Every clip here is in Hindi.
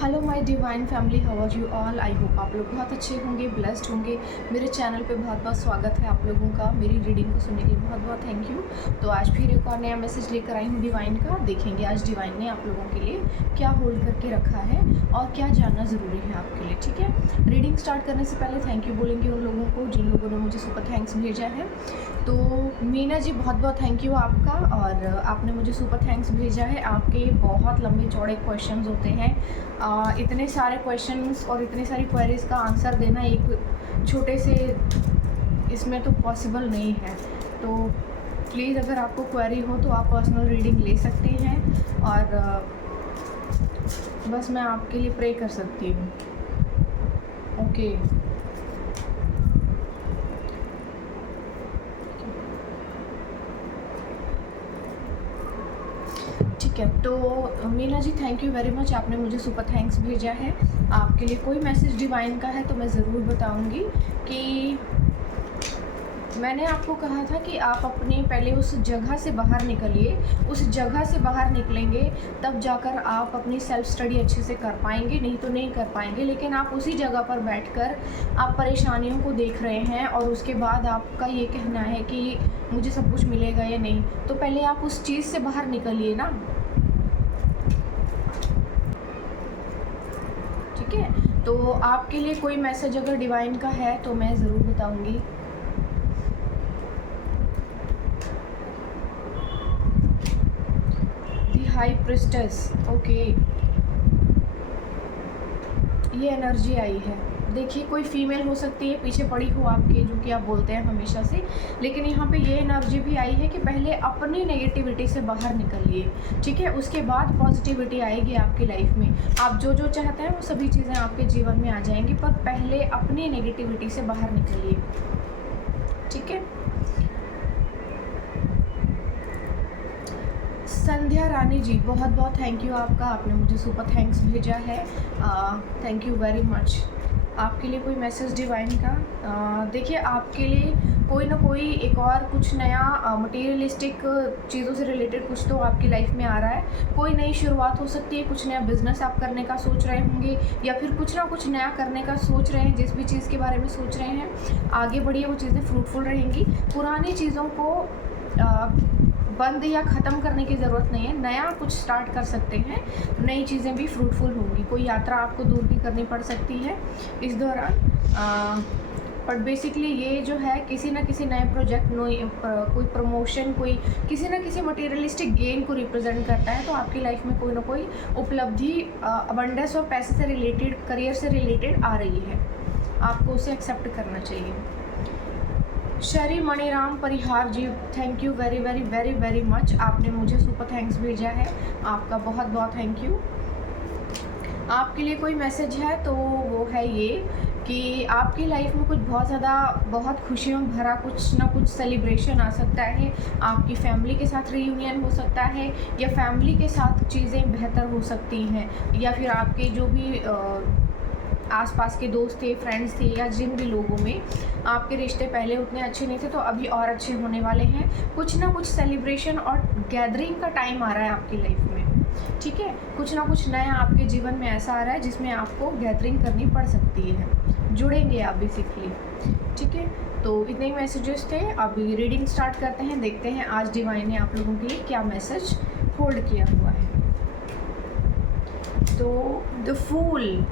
Hello my divine family, how are you all. I hope आप लोग बहुत अच्छे होंगे, ब्लेस्ड होंगे। मेरे चैनल पे बहुत बहुत स्वागत है आप लोगों का। मेरी रीडिंग को सुनने के लिए बहुत बहुत थैंक यू। तो आज फिर एक और नया मैसेज लेकर आई हूँ डिवाइन का। देखेंगे आज डिवाइन ने आप लोगों के लिए क्या होल्ड करके रखा है और क्या जानना ज़रूरी है आपके लिए। ठीक है, रीडिंग स्टार्ट करने से पहले थैंक यू बोलेंगे उन लोगों को जिन लोगों ने मुझे सुपर थैंक्स भेजा है। तो मीना जी, बहुत बहुत थैंक यू आपका। और आपने मुझे सुपर थैंक्स भेजा है। आपके बहुत लंबे चौड़े क्वेश्चंस होते हैं, इतने सारे क्वेश्चंस और इतनी सारी क्वेरीज का आंसर देना एक छोटे से इसमें तो पॉसिबल नहीं है। तो प्लीज़ अगर आपको क्वेरी हो तो आप पर्सनल रीडिंग ले सकते हैं और बस मैं आपके लिए प्रे कर सकती हूँ। ओके, ठीक है। तो Meena ji, thank you very much, आपने मुझे सुपर थैंक्स भेजा है। आपके लिए कोई मैसेज डिवाइन का है तो मैं ज़रूर बताऊंगी कि मैंने आपको कहा था कि आप अपने पहले उस जगह से बाहर निकलिए। उस जगह से बाहर निकलेंगे तब जाकर आप अपनी सेल्फ स्टडी अच्छे से कर पाएंगे, नहीं तो नहीं कर पाएंगे। लेकिन आप उसी जगह पर बैठकर आप परेशानियों को देख रहे हैं और उसके बाद आपका ये कहना है कि मुझे सब कुछ मिलेगा या नहीं। तो पहले आप उस चीज़ से बाहर निकलिए ना। ठीक है, तो आपके लिए कोई मैसेज अगर डिवाइन का है तो मैं ज़रूर बताऊंगी। दी हाई प्रिस्टेस, ओके, ये एनर्जी आई है। देखिए, कोई फीमेल हो सकती है पीछे पड़ी हो आपके, जो कि आप बोलते हैं हमेशा से। लेकिन यहाँ पे ये एनर्जी भी आई है कि पहले अपनी नेगेटिविटी से बाहर निकलिए। ठीक है, उसके बाद पॉजिटिविटी आएगी आपकी लाइफ में। आप जो जो चाहते हैं वो सभी चीज़ें आपके जीवन में आ जाएंगी, पर पहले अपनी नेगेटिविटी से बाहर निकलिए। ठीक है, संध्या रानी जी, बहुत बहुत थैंक यू आपका। आपने मुझे सुपर थैंक्स भेजा है, थैंक यू वेरी मच। आपके लिए कोई मैसेज डिवाइन का, देखिए आपके लिए कोई ना कोई एक और कुछ नया मटेरियलिस्टिक चीज़ों से रिलेटेड कुछ तो आपकी लाइफ में आ रहा है। कोई नई शुरुआत हो सकती है, कुछ नया बिजनेस आप करने का सोच रहे होंगे या फिर कुछ ना कुछ नया करने का सोच रहे हैं। जिस भी चीज़ के बारे में सोच रहे हैं आगे बढ़िए, वो चीज़ें फ्रूटफुल रहेंगी। पुरानी चीज़ों को बंद या ख़त्म करने की ज़रूरत नहीं है, नया कुछ स्टार्ट कर सकते हैं। नई चीज़ें भी फ्रूटफुल होंगी। कोई यात्रा आपको दूर भी करनी पड़ सकती है इस दौरान, बट बेसिकली ये जो है किसी ना किसी नए प्रोजेक्ट, कोई प्रमोशन, कोई किसी ना किसी मटेरियलिस्टिक गेन को रिप्रेजेंट करता है। तो आपकी लाइफ में कोई ना कोई उपलब्धि अबंडेंस और पैसे से रिलेटेड, करियर से रिलेटेड आ रही है। आपको उसे एक्सेप्ट करना चाहिए। Shri Maniram Parihar ji, thank you very very very very much. आपने मुझे सुपर थैंक्स भेजा है, आपका बहुत बहुत थैंक यू। आपके लिए कोई मैसेज है तो वो है ये कि आपकी लाइफ में कुछ बहुत ज़्यादा, बहुत खुशियों भरा कुछ ना कुछ सेलिब्रेशन आ सकता है। आपकी फैमिली के साथ रीयूनियन हो सकता है या फैमिली के साथ चीज़ें बेहतर हो सकती हैं, या फिर आपके जो भी आसपास के दोस्त थे, फ्रेंड्स थे, या जिन भी लोगों में आपके रिश्ते पहले उतने अच्छे नहीं थे तो अभी और अच्छे होने वाले हैं। कुछ ना कुछ सेलिब्रेशन और गैदरिंग का टाइम आ रहा है आपकी लाइफ में। ठीक है, कुछ ना कुछ नया आपके जीवन में ऐसा आ रहा है जिसमें आपको गैदरिंग करनी पड़ सकती है, जुड़ेंगे आप बेसिकली। ठीक है, तो इतने ही मैसेजेस थे। अभी रीडिंग स्टार्ट करते हैं, देखते हैं आज डिवाइन ने आप लोगों के लिए क्या मैसेज होल्ड किया हुआ है। तो द फूल,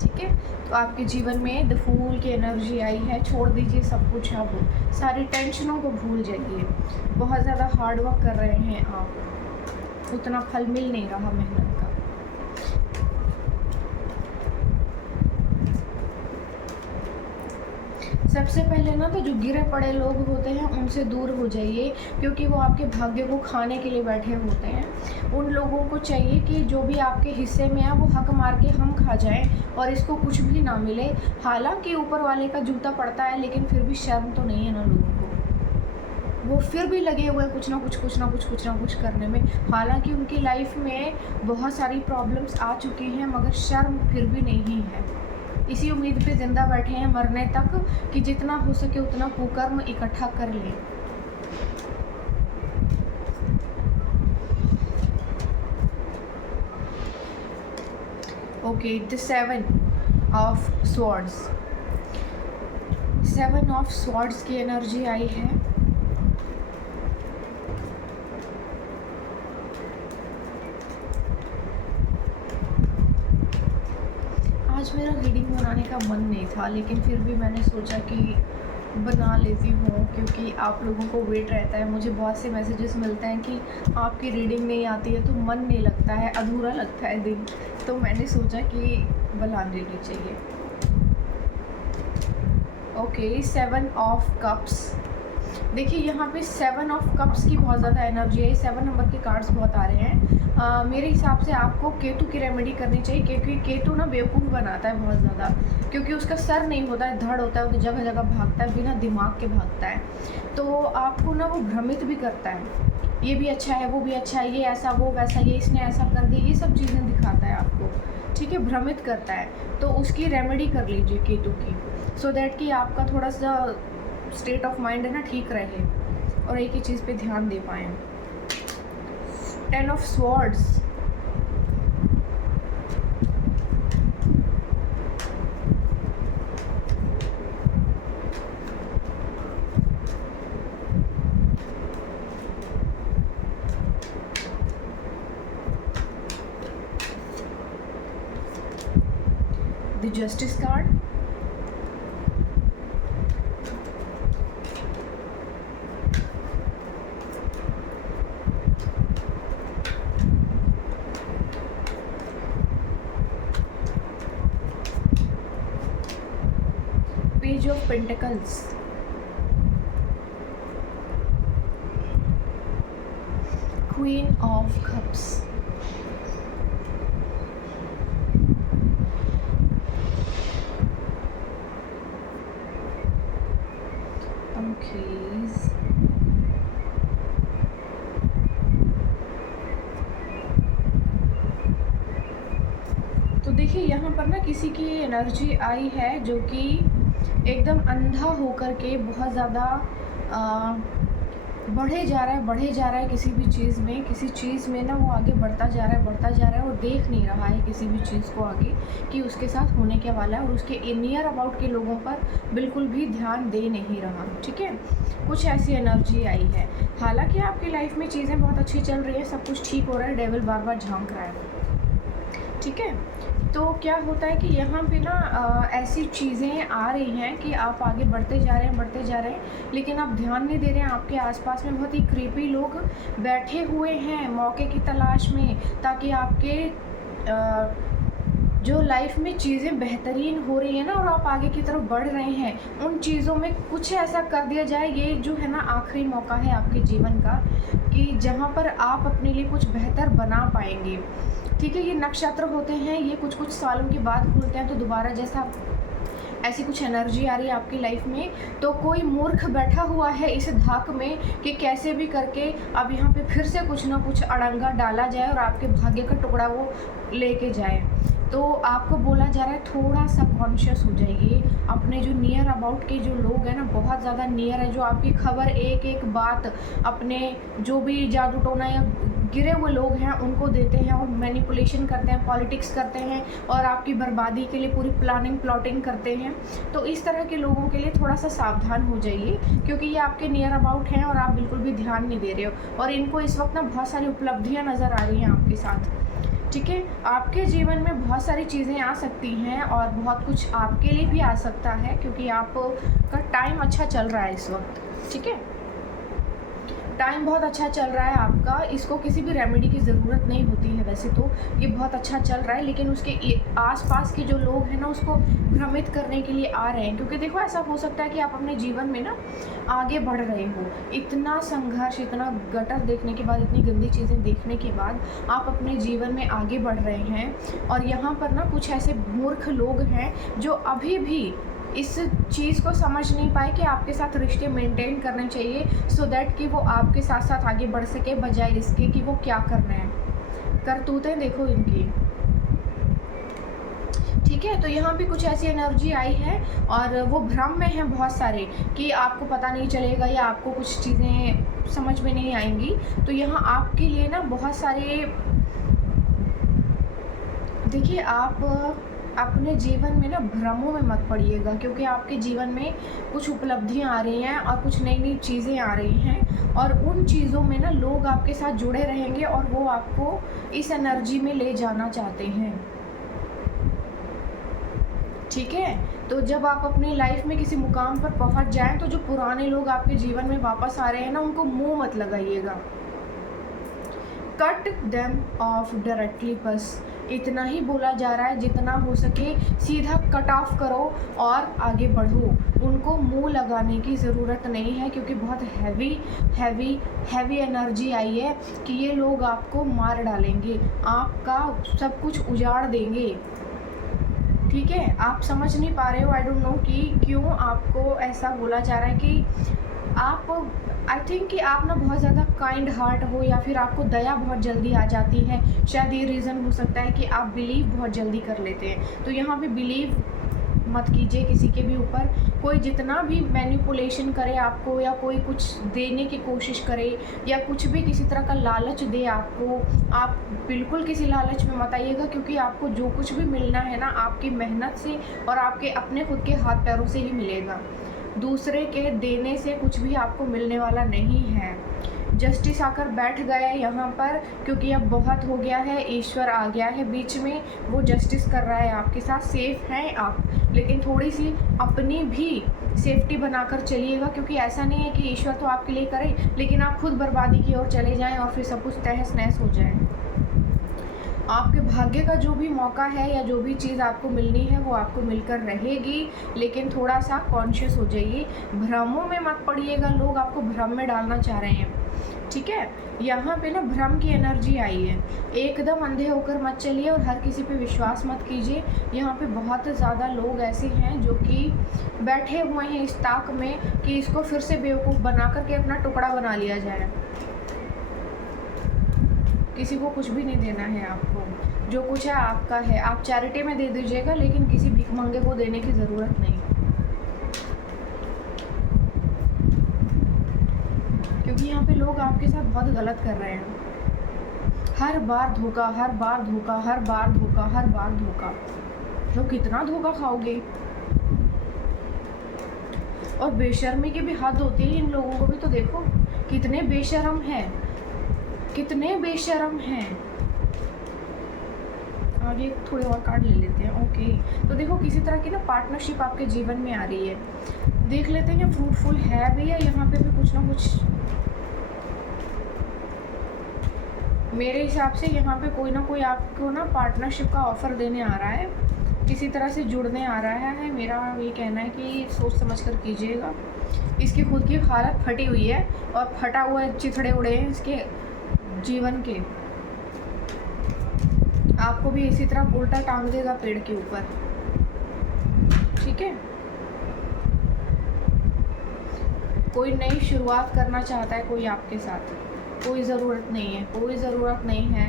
ठीक है, तो आपके जीवन में द फूल की एनर्जी आई है। छोड़ दीजिए सब कुछ, अब सारी टेंशनों को भूल जाइए। बहुत ज़्यादा हार्ड वर्क कर रहे हैं आप, उतना फल मिल नहीं रहा मेहनत का। सबसे पहले ना तो जो गिरे पड़े लोग होते हैं उनसे दूर हो जाइए, क्योंकि वो आपके भाग्य को खाने के लिए बैठे होते हैं। उन लोगों को चाहिए कि जो भी आपके हिस्से में है वो हक मार के हम खा जाएं और इसको कुछ भी ना मिले। हालांकि ऊपर वाले का जूता पड़ता है, लेकिन फिर भी शर्म तो नहीं है ना लोगों को। वो फिर भी लगे हुए हैं कुछ ना कुछ करने में। हालांकि उनकी लाइफ में बहुत सारी प्रॉब्लम्स आ चुकी हैं, मगर शर्म फिर भी नहीं है। इसी उम्मीद पे ज़िंदा बैठे हैं मरने तक कि जितना हो सके उतना कुकर्म इकट्ठा कर लें। Okay, the 7 of swords, 7 of swords की एनर्जी आई है। आज मेरा रीडिंग बनाने का मन नहीं था, लेकिन फिर भी मैंने सोचा कि बना लेती हूँ, क्योंकि आप लोगों को वेट रहता है। मुझे बहुत से मैसेजेस मिलते हैं कि आपकी रीडिंग नहीं आती है तो मन नहीं लगता है, अधूरा लगता है दिन, तो मैंने सोचा कि बना लेनी चाहिए। Okay, 7 of cups. देखिए यहाँ पे 7 ऑफ कप्स की बहुत ज़्यादा एनर्जी है, 7 नंबर के कार्ड्स बहुत आ रहे हैं। मेरे हिसाब से आपको केतु की रेमेडी करनी चाहिए, क्योंकि केतु ना बेवकूफ़ बनाता है बहुत ज़्यादा, क्योंकि उसका सर नहीं होता है, धड़ होता है, वो जगह जगह भागता है, बिना दिमाग के भागता है। तो आपको ना वो भ्रमित भी करता है, ये भी अच्छा है, वो भी अच्छा है, ये ऐसा वो वैसा, ये इसने ऐसा कर दिया, ये सब चीज़ें दिखाता है आपको, ठीक है, भ्रमित करता है। तो उसकी रेमेडी कर लीजिए केतु की, सो दैट कि आपका थोड़ा सा स्टेट ऑफ माइंड है ना ठीक रहे और एक ही चीज़ पे ध्यान दे पाएँ। 10 of swords, the justice card, page of pentacles, queen of cups, तो देखिए यहाँ पर ना किसी की एनर्जी आई है जो कि एकदम अंधा होकर के बहुत ज़्यादा बढ़े जा रहा है किसी भी चीज़ में, किसी चीज़ में ना वो आगे बढ़ता जा रहा है, वो देख नहीं रहा है किसी भी चीज़ को आगे कि उसके साथ होने क्या वाला है, और उसके नियर अबाउट के लोगों पर बिल्कुल भी ध्यान दे नहीं रहा, ठीक है। कुछ ऐसी एनर्जी आई है। हालांकि आपकी लाइफ में चीज़ें बहुत अच्छी चल रही है, सब कुछ ठीक हो रहा है, डेविल बार बार झांक रहा है, ठीक है। तो क्या होता है कि यहाँ पे ना ऐसी चीज़ें आ रही हैं कि आप आगे बढ़ते जा रहे हैं, लेकिन आप ध्यान नहीं दे रहे हैं। आपके आसपास में बहुत ही क्रीपी लोग बैठे हुए हैं मौके की तलाश में, ताकि आपके जो लाइफ में चीज़ें बेहतरीन हो रही है ना और आप आगे की तरफ बढ़ रहे हैं, उन चीज़ों में कुछ ऐसा कर दिया जाए। ये जो है ना आखिरी मौका है आपके जीवन का, कि जहाँ पर आप अपने लिए कुछ बेहतर बना पाएंगे, ठीक है। ये नक्षत्र होते हैं, ये कुछ कुछ सालों के बाद खुलते हैं, तो दोबारा जैसा ऐसी कुछ एनर्जी आ रही है आपकी लाइफ में, तो कोई मूर्ख बैठा हुआ है इस धाक में कि कैसे भी करके अब यहाँ पे फिर से कुछ ना कुछ अड़ंगा डाला जाए और आपके भाग्य का टुकड़ा वो लेके जाए। तो आपको बोला जा रहा है थोड़ा सा कॉन्शियस हो जाइए। अपने जो नियर अबाउट के जो लोग हैं ना, बहुत ज़्यादा नियर है, जो आपकी खबर एक एक बात अपने जो भी जादू टोना या गिरे हुए लोग हैं उनको देते हैं और मैनिपुलेशन करते हैं, पॉलिटिक्स करते हैं और आपकी बर्बादी के लिए पूरी प्लानिंग प्लॉटिंग करते हैं। तो इस तरह के लोगों के लिए थोड़ा सा सावधान हो जाइए, क्योंकि ये आपके नियर अबाउट हैं और आप बिल्कुल भी ध्यान नहीं दे रहे हो, और इनको इस वक्त ना बहुत सारी उपलब्धियाँ नज़र आ रही हैं आपके साथ, ठीक है। आपके जीवन में बहुत सारी चीज़ें आ सकती हैं और बहुत कुछ आपके लिए भी आ सकता है, क्योंकि आपका टाइम अच्छा चल रहा है इस वक्त, ठीक है। टाइम बहुत अच्छा चल रहा है आपका, इसको किसी भी रेमेडी की ज़रूरत नहीं होती है। वैसे तो ये बहुत अच्छा चल रहा है, लेकिन उसके आसपास के जो लोग हैं ना उसको भ्रमित करने के लिए आ रहे हैं, क्योंकि देखो ऐसा हो सकता है कि आप अपने जीवन में ना आगे बढ़ रहे हो, इतना संघर्ष, इतना गटर देखने के बाद, इतनी गंदी चीज़ें देखने के बाद आप अपने जीवन में आगे बढ़ रहे हैं, और यहाँ पर ना कुछ ऐसे मूर्ख लोग हैं जो अभी भी इस चीज़ को समझ नहीं पाए कि आपके साथ रिश्ते मेंटेन करने चाहिए, सो दैट कि वो आपके साथ साथ आगे बढ़ सके, बजाय इसके कि वो क्या कर रहे हैं। करतूतें देखो इनकी, ठीक है। तो यहाँ पे कुछ ऐसी एनर्जी आई है और वो भ्रम में है बहुत सारे, कि आपको पता नहीं चलेगा या आपको कुछ चीज़ें समझ में नहीं आएंगी। तो यहाँ आपके लिए ना बहुत सारे देखिए, आप अपने जीवन में ना भ्रमों में मत पड़िएगा, क्योंकि आपके जीवन में कुछ उपलब्धियाँ आ रही हैं और कुछ नई-नई चीज़ें आ रही हैं, और उन चीज़ों में ना लोग आपके साथ जुड़े रहेंगे और वो आपको इस एनर्जी में ले जाना चाहते हैं। ठीक है? तो जब आप अपनी लाइफ़ में किसी मुकाम पर पहुँच जाएँ, तो जो पुराने लोग आपके जीवन में वापस आ रहे हैं ना, उनको मुँह मत लगाइएगा। कट देम ऑफ डायरेक्टली, बस इतना ही बोला जा रहा है। जितना हो सके सीधा कट ऑफ करो और आगे बढ़ो। उनको मुंह लगाने की ज़रूरत नहीं है, क्योंकि बहुत हैवी एनर्जी आई है कि ये लोग आपको मार डालेंगे, आपका सब कुछ उजाड़ देंगे। ठीक है? आप समझ नहीं पा रहे हो, आई डोंट नो कि क्यों आपको ऐसा बोला जा रहा है कि आप, आई थिंक कि आप ना बहुत ज़्यादा काइंड हार्ट हो, या फिर आपको दया बहुत जल्दी आ जाती है। शायद ये रीज़न हो सकता है कि आप बिलीव बहुत जल्दी कर लेते हैं। तो यहाँ पे बिलीव मत कीजिए किसी के भी ऊपर। कोई जितना भी मैनिपुलेशन करे आपको, या कोई कुछ देने की कोशिश करे, या कुछ भी किसी तरह का लालच दे आपको, आप बिल्कुल किसी लालच में मत आइएगा, क्योंकि आपको जो कुछ भी मिलना है ना, आपकी मेहनत से और आपके अपने खुद के हाथ पैरों से ही मिलेगा। दूसरे के देने से कुछ भी आपको मिलने वाला नहीं है। जस्टिस आकर बैठ गया है यहाँ पर, क्योंकि अब बहुत हो गया है, ईश्वर आ गया है बीच में, वो जस्टिस कर रहा है आपके साथ। सेफ हैं आप, लेकिन थोड़ी सी अपनी भी सेफ्टी बनाकर चलिएगा, क्योंकि ऐसा नहीं है कि ईश्वर तो आपके लिए करे, लेकिन आप खुद बर्बादी की ओर चले जाएं और फिर सब कुछ तहस नहस हो जाए। आपके भाग्य का जो भी मौका है या जो भी चीज़ आपको मिलनी है वो आपको मिलकर रहेगी, लेकिन थोड़ा सा कॉन्शियस हो जाइए। भ्रमों में मत पड़िएगा, लोग आपको भ्रम में डालना चाह रहे हैं। ठीक है? यहाँ पे ना भ्रम की एनर्जी आई है। एकदम अंधे होकर मत चलिए और हर किसी पे विश्वास मत कीजिए। यहाँ पे बहुत ज़्यादा लोग ऐसे हैं जो कि बैठे हुए हैं इस ताक में कि इसको फिर से बेवकूफ़ बना करके अपना टुकड़ा बना लिया जाए। किसी को कुछ भी नहीं देना है आपको, जो कुछ है आपका है। आप चैरिटी में दे दीजिएगा, लेकिन किसी भिखमंगे को देने की ज़रूरत नहीं, क्योंकि यहाँ पे लोग आपके साथ बहुत गलत कर रहे हैं। हर बार धोखा, हर बार धोखा, हर बार धोखा, हर बार धोखा। तो कितना धोखा खाओगे? और बेशर्मी की भी हद होती है इन लोगों को भी, तो देखो कितने बेशर्म हैं, कितने बेशर्म हैं। आगे थोड़े और कार्ड ले लेते हैं। ओके, तो देखो किसी तरह की ना पार्टनरशिप आपके जीवन में आ रही है। देख लेते हैं फ्रूटफुल है भी, या यहाँ पे भी कुछ ना कुछ। मेरे हिसाब से यहाँ पे कोई ना कोई आपको ना पार्टनरशिप का ऑफ़र देने आ रहा है, किसी तरह से जुड़ने आ रहा है। मेरा ये कहना है कि सोच समझ कर कीजिएगा। इसकी खुद की हालत फटी हुई है और फटा हुआ चिथड़े उड़े हैं इसके जीवन के। आपको भी इसी तरह उल्टा टांग देगा पेड़ के ऊपर। ठीक है? कोई नई शुरुआत करना चाहता है कोई आपके साथ। कोई ज़रूरत नहीं है, कोई ज़रूरत नहीं है।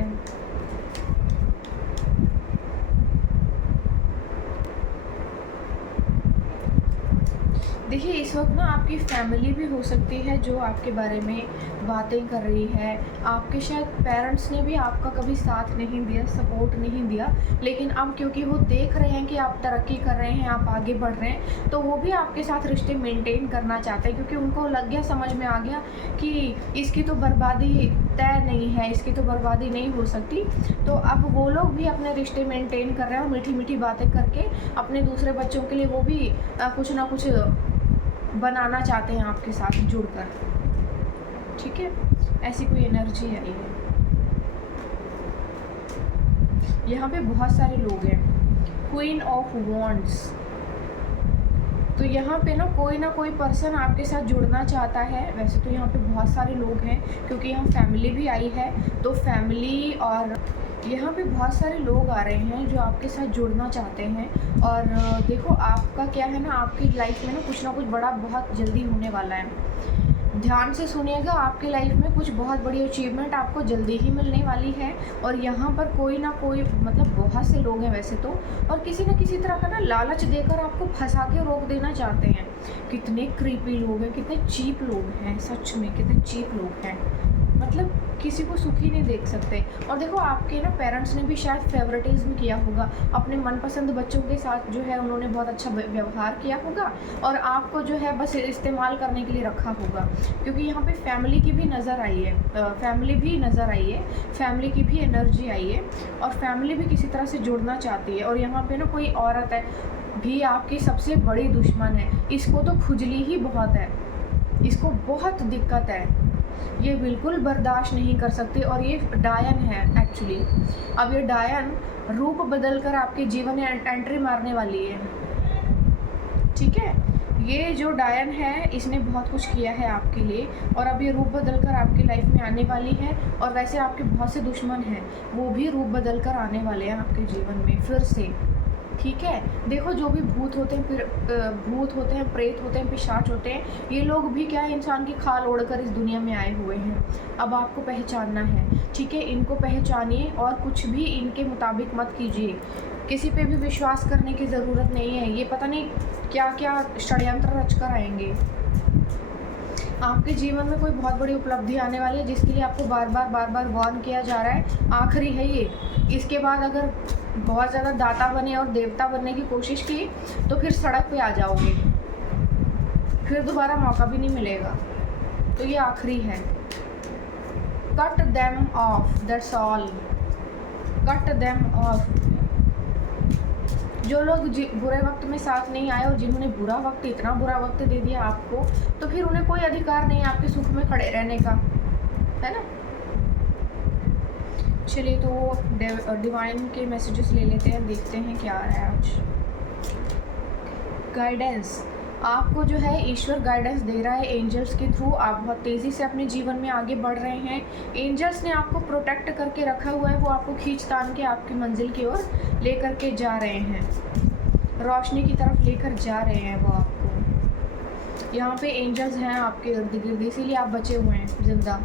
देखिए, इस वक्त ना आपकी फैमिली भी हो सकती है जो आपके बारे में बातें कर रही है। आपके शायद पेरेंट्स ने भी आपका कभी साथ नहीं दिया, सपोर्ट नहीं दिया, लेकिन अब क्योंकि वो देख रहे हैं कि आप तरक्की कर रहे हैं, आप आगे बढ़ रहे हैं, तो वो भी आपके साथ रिश्ते मेंटेन करना चाहते हैं, क्योंकि उनको लग गया, समझ में आ गया कि इसकी तो बर्बादी तय नहीं है, इसकी तो बर्बादी नहीं हो सकती। तो अब वो लोग भी अपने रिश्ते मेंटेन कर रहे हैं और मीठी मीठी बातें करके अपने दूसरे बच्चों के लिए वो भी कुछ ना कुछ बनाना चाहते हैं आपके साथ जुड़कर। ठीक है? ऐसी कोई एनर्जी आई है। यहाँ पे बहुत सारे लोग हैं। Queen of wands. तो यहाँ पे ना कोई पर्सन आपके साथ जुड़ना चाहता है। वैसे तो यहाँ पे बहुत सारे लोग हैं, क्योंकि यहाँ फैमिली भी आई है, तो फैमिली और यहाँ पे बहुत सारे लोग आ रहे हैं जो आपके साथ जुड़ना चाहते हैं। और देखो आपका क्या है ना, आपकी लाइफ में ना कुछ बड़ा बहुत जल्दी होने वाला है। ध्यान से सुनिएगा, आपकी लाइफ में कुछ बहुत बड़ी अचीवमेंट आपको जल्दी ही मिलने वाली है। और यहाँ पर कोई ना कोई, मतलब बहुत से लोग हैं वैसे तो, और किसी न किसी तरह का ना लालच देकर आपको फंसा के रोक देना चाहते हैं। कितने क्रीपी लोग हैं, कितने चीप लोग हैं, सच में कितने चीप लोग हैं। मतलब किसी को सुखी नहीं देख सकते। और देखो आपके ना पेरेंट्स ने भी शायद फेवरेटिज्म किया होगा, अपने मनपसंद बच्चों के साथ जो है उन्होंने बहुत अच्छा व्यवहार किया होगा, और आपको जो है बस इस्तेमाल करने के लिए रखा होगा। क्योंकि यहाँ पे फैमिली की भी नज़र आई है, फैमिली भी नज़र आई है, फैमिली की भी एनर्जी आई है, और फैमिली भी किसी तरह से जुड़ना चाहती है। और यहाँ पे ना कोई औरत है भी आपकी सबसे बड़ी दुश्मन है, इसको तो खुजली ही बहुत है, इसको बहुत दिक्कत है, ये बिल्कुल बर्दाश्त नहीं कर सकती। और ये डायन है एक्चुअली। अब ये डायन रूप बदल कर आपके जीवन में एंट्री मारने वाली है, ठीक है। ये जो डायन है इसने बहुत कुछ किया है आपके लिए, और अब ये रूप बदल कर आपकी लाइफ में आने वाली है। और वैसे आपके बहुत से दुश्मन हैं, वो भी रूप बदल कर आने वाले हैं आपके जीवन में फिर से, ठीक है। देखो जो भी भूत होते हैं, फिर भूत होते हैं, प्रेत होते हैं, पिशाच होते हैं, ये लोग भी क्या है, इंसान की खाल ओढ़कर इस दुनिया में आए हुए हैं। अब आपको पहचानना है, ठीक है। इनको पहचानिए और कुछ भी इनके मुताबिक मत कीजिए। किसी पे भी विश्वास करने की ज़रूरत नहीं है, ये पता नहीं क्या क्या षड्यंत्र रच कर आएंगे। आपके जीवन में कोई बहुत बड़ी उपलब्धि आने वाली है, जिसके लिए आपको बार बार वार्न किया जा रहा है। आखिरी है ये, इसके बाद अगर बहुत ज़्यादा दाता बने और देवता बनने की कोशिश की तो फिर सड़क पे आ जाओगे, फिर दोबारा मौका भी नहीं मिलेगा। तो ये आखिरी है। Cut them of, that's all, cut them of. जो लोग बुरे वक्त में साथ नहीं आए और जिन्होंने बुरा वक्त, इतना बुरा वक्त दे दिया आपको, तो फिर उन्हें कोई अधिकार नहीं है आपके सुख में खड़े रहने का, है ना। चलिए तो डिवाइन के मैसेजेस ले लेते हैं, देखते हैं क्या आ रहा है आज। गाइडेंस, आपको जो है ईश्वर गाइडेंस दे रहा है एंजल्स के थ्रू। आप बहुत तेज़ी से अपने जीवन में आगे बढ़ रहे हैं। एंजल्स ने आपको प्रोटेक्ट करके रखा हुआ है, वो आपको खींच तान के आपकी मंजिल की ओर लेकर के जा रहे हैं, रोशनी की तरफ लेकर जा रहे हैं वो आपको। यहाँ पे एंजल्स हैं आपके इर्द गिर्द, इसीलिए आप बचे हुए हैं जिंदा,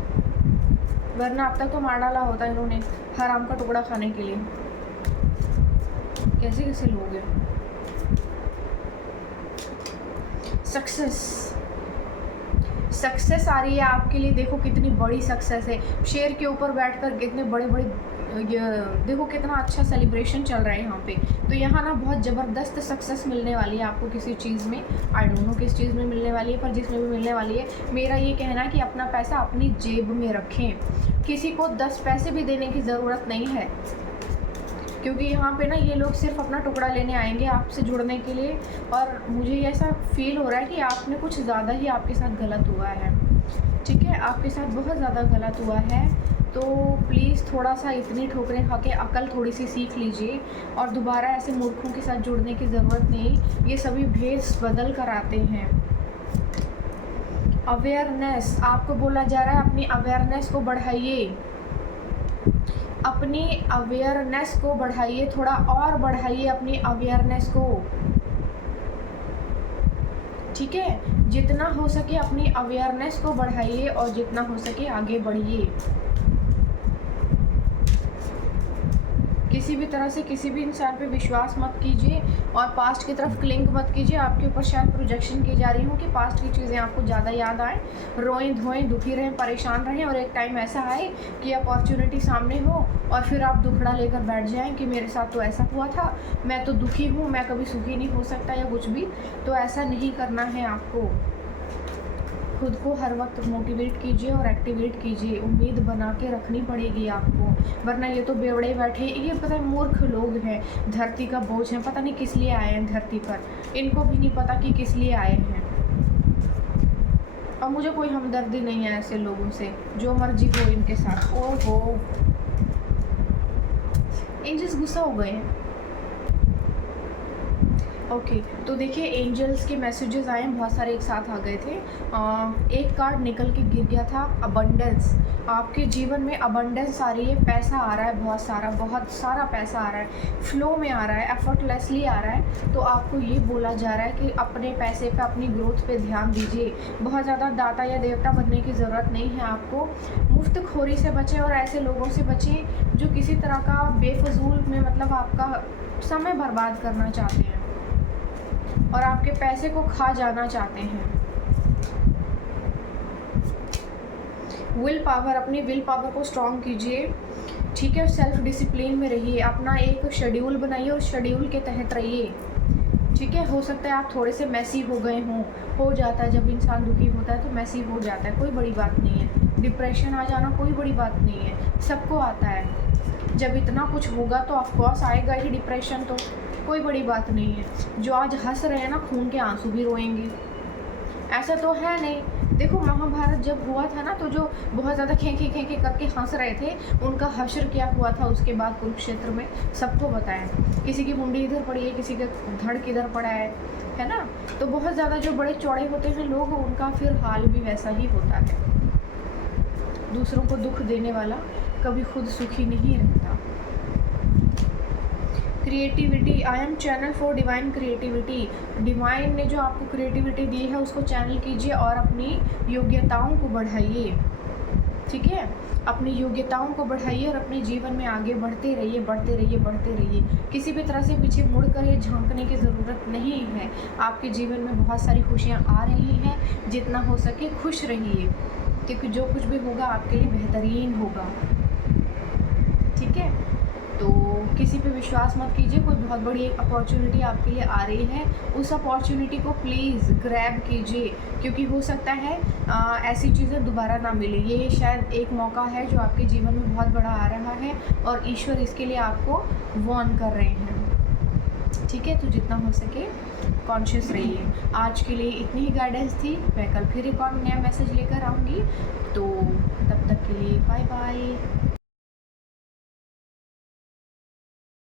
वरना अब तक तो मार डाला होता इन्होंने हराम का टुकड़ा खाने के लिए। कैसे कैसे लोग हैं। सक्सेस आ रही है आपके लिए। देखो कितनी बड़ी सक्सेस है, शेर के ऊपर बैठकर कितने बड़े बड़े, देखो कितना अच्छा सेलिब्रेशन चल रहा है यहाँ पे। तो यहाँ ना बहुत ज़बरदस्त सक्सेस मिलने वाली है आपको किसी चीज़ में, आई डोंट नो किस चीज़ में मिलने वाली है, पर जिसमें भी मिलने वाली है। मेरा ये कहना है कि अपना पैसा अपनी जेब में रखें, किसी को 10 पैसे भी देने की ज़रूरत नहीं है, क्योंकि यहाँ पे ना ये लोग सिर्फ अपना टुकड़ा लेने आएंगे आपसे जुड़ने के लिए। और मुझे ऐसा फील हो रहा है कि आपने कुछ ज़्यादा ही आपके साथ गलत हुआ है, ठीक है, आपके साथ बहुत ज़्यादा गलत हुआ है। तो प्लीज़ थोड़ा सा इतनी ठोकरें खा के अकल थोड़ी सी सीख लीजिए, और दोबारा ऐसे मूर्खों के साथ जुड़ने की ज़रूरत नहीं। ये सभी भेस बदल कर आते हैं। अवेयरनेस, आपको बोला जा रहा है अपनी अवेयरनेस को बढ़ाइए, अपनी अवेयरनेस को बढ़ाइए, थोड़ा और बढ़ाइए अपनी अवेयरनेस को, ठीक है। जितना हो सके अपनी अवेयरनेस को बढ़ाइए और जितना हो सके आगे बढ़िए। किसी भी तरह से किसी भी इंसान पे विश्वास मत कीजिए, और पास्ट की तरफ क्लिंग मत कीजिए। आपके ऊपर शायद प्रोजेक्शन की जा रही हो कि पास्ट की चीज़ें आपको ज़्यादा याद आएँ, रोएं धोएं, दुखी रहें, परेशान रहें, और एक टाइम ऐसा आए कि अपॉर्चुनिटी सामने हो और फिर आप दुखड़ा लेकर बैठ जाएं कि मेरे साथ तो ऐसा हुआ था, मैं तो दुखी हूँ, मैं कभी सुखी नहीं हो सकता या कुछ भी। तो ऐसा नहीं करना है आपको। खुद को हर वक्त मोटिवेट कीजिए और एक्टिवेट कीजिए, उम्मीद बना के रखनी पड़ेगी आपको, वरना ये तो बेवड़े बैठे, ये पता है मूर्ख लोग हैं, धरती का बोझ है, पता नहीं किस लिए आए हैं धरती पर, इनको भी नहीं पता कि किस लिए आए हैं। और मुझे कोई हमदर्दी नहीं है ऐसे लोगों से, जो मर्जी हो इनके साथ। ओहो, एंजल्स गुस्सा हो गए हैं। ओके तो देखिए एंजल्स के मैसेजेस आए हैं, बहुत सारे एक साथ आ गए थे। एक कार्ड निकल के गिर गया था, अबंडेंस। आपके जीवन में अबंडेंस आ रही है, पैसा आ रहा है, बहुत सारा पैसा आ रहा है, फ्लो में आ रहा है, एफर्टलेसली आ रहा है। तो आपको ये बोला जा रहा है कि अपने पैसे पे, अपनी ग्रोथ पे ध्यान दीजिए। बहुत ज़्यादा दाता या देवता बनने की ज़रूरत नहीं है आपको। मुफ्तखोरी से बचें और ऐसे लोगों से बचें जो किसी तरह का बेफजूल में मतलब आपका समय बर्बाद करना चाहते हैं और आपके पैसे को खा जाना चाहते हैं। विल पावर, अपनी विल पावर को स्ट्रॉन्ग कीजिए, ठीक है। सेल्फ डिसिप्लिन में रहिए, अपना एक शेड्यूल बनाइए, उस शेड्यूल के तहत रहिए, ठीक है। हो सकता है आप थोड़े से मैसी हो गए हों, हो जाता है, जब इंसान दुखी होता है तो मैसी हो जाता है, कोई बड़ी बात नहीं है। डिप्रेशन आ जाना कोई बड़ी बात नहीं है, सबको आता है। जब इतना कुछ होगा तो ऑफकोर्स आएगा ही डिप्रेशन, तो कोई बड़ी बात नहीं है। जो आज हंस रहे हैं ना, खून के आंसू भी रोएंगे, ऐसा तो है नहीं। देखो महाभारत जब हुआ था ना, तो जो बहुत ज़्यादा खेंखे खेंखे करके हंस रहे थे, उनका हश्र क्या हुआ था उसके बाद कुरुक्षेत्र में, सबको बताया। किसी की मुंडी इधर पड़ी है, किसी का धड़ किधर पड़ा है ना। तो बहुत ज़्यादा जो बड़े चौड़े होते हैं लोग, उनका फिर हाल भी वैसा ही होता है। दूसरों को दुख देने वाला कभी खुद सुखी नहीं रहता। Creativity, I am channel for divine creativity. Divine ने जो आपको क्रिएटिविटी दी है उसको चैनल कीजिए और अपनी योग्यताओं को बढ़ाइए, ठीक है। अपनी योग्यताओं को बढ़ाइए और अपने जीवन में आगे बढ़ते रहिए, बढ़ते रहिए, बढ़ते रहिए। किसी भी तरह से पीछे मुड़ कर ये झांकने की ज़रूरत नहीं है। आपके जीवन में बहुत सारी खुशियाँ आ रही हैं, जितना हो सके खुश रहिए, क्योंकि जो कुछ भी होगा आपके लिए बेहतरीन होगा, ठीक है। तो किसी पे विश्वास मत कीजिए, कोई बहुत बड़ी एक अपॉर्चुनिटी आपके लिए आ रही है, उस अपॉर्चुनिटी को प्लीज़ ग्रैब कीजिए, क्योंकि हो सकता है ऐसी चीज़ें दोबारा ना मिले। ये शायद एक मौका है जो आपके जीवन में बहुत बड़ा आ रहा है और ईश्वर इसके लिए आपको वार्न कर रहे हैं, ठीक है। तो जितना हो सके कॉन्शियस रहिए। आज के लिए इतनी ही गाइडेंस थी, मैं कल फिर एक और नया मैसेज लेकर आऊँगी। तो तब तक के लिए बाय बाय।